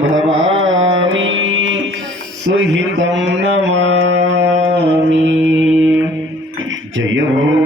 भवामि सुहितं नमामि। जय भो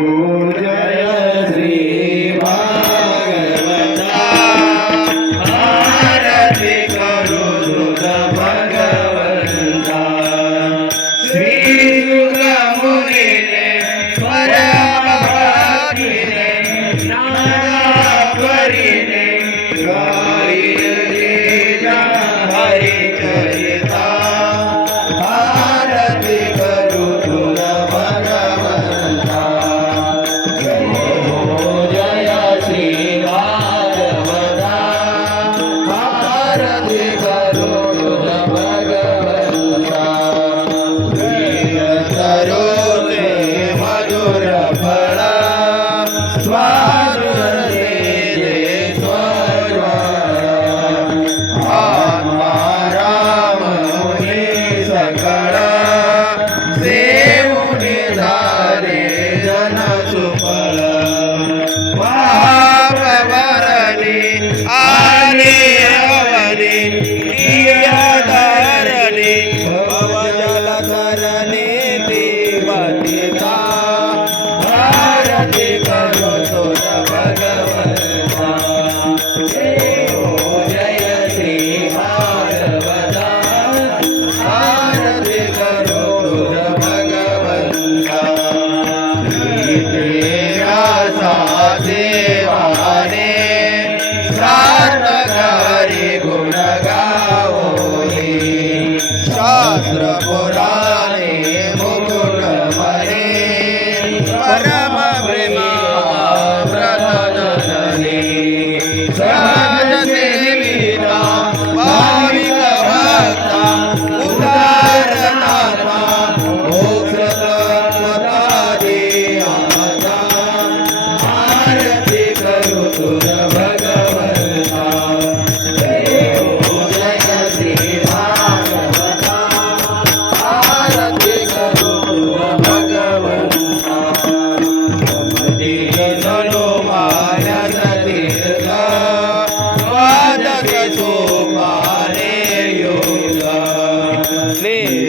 Lee.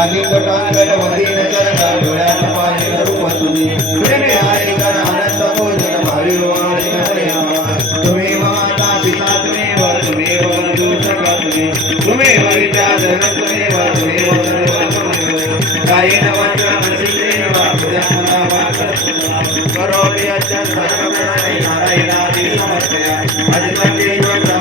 नाली पटांगण वदीन चरणा डोळ्यात पाहिल रूप तुझी प्रेमे आहे कर आनंद भोजन भावी वाणी प्रेमा तुम्ही माता पिता, तुम्ही व तुम्ही बंधू सखा तुम्ही तुम्ही भविता धरण तुम्ही व तुम्ही बंधू तुम्ही गाई नवंत नसी देवा पूजा मना वाकर करो वियचन सर्व प्राणी नारायणादि समर्पया. अजमते जो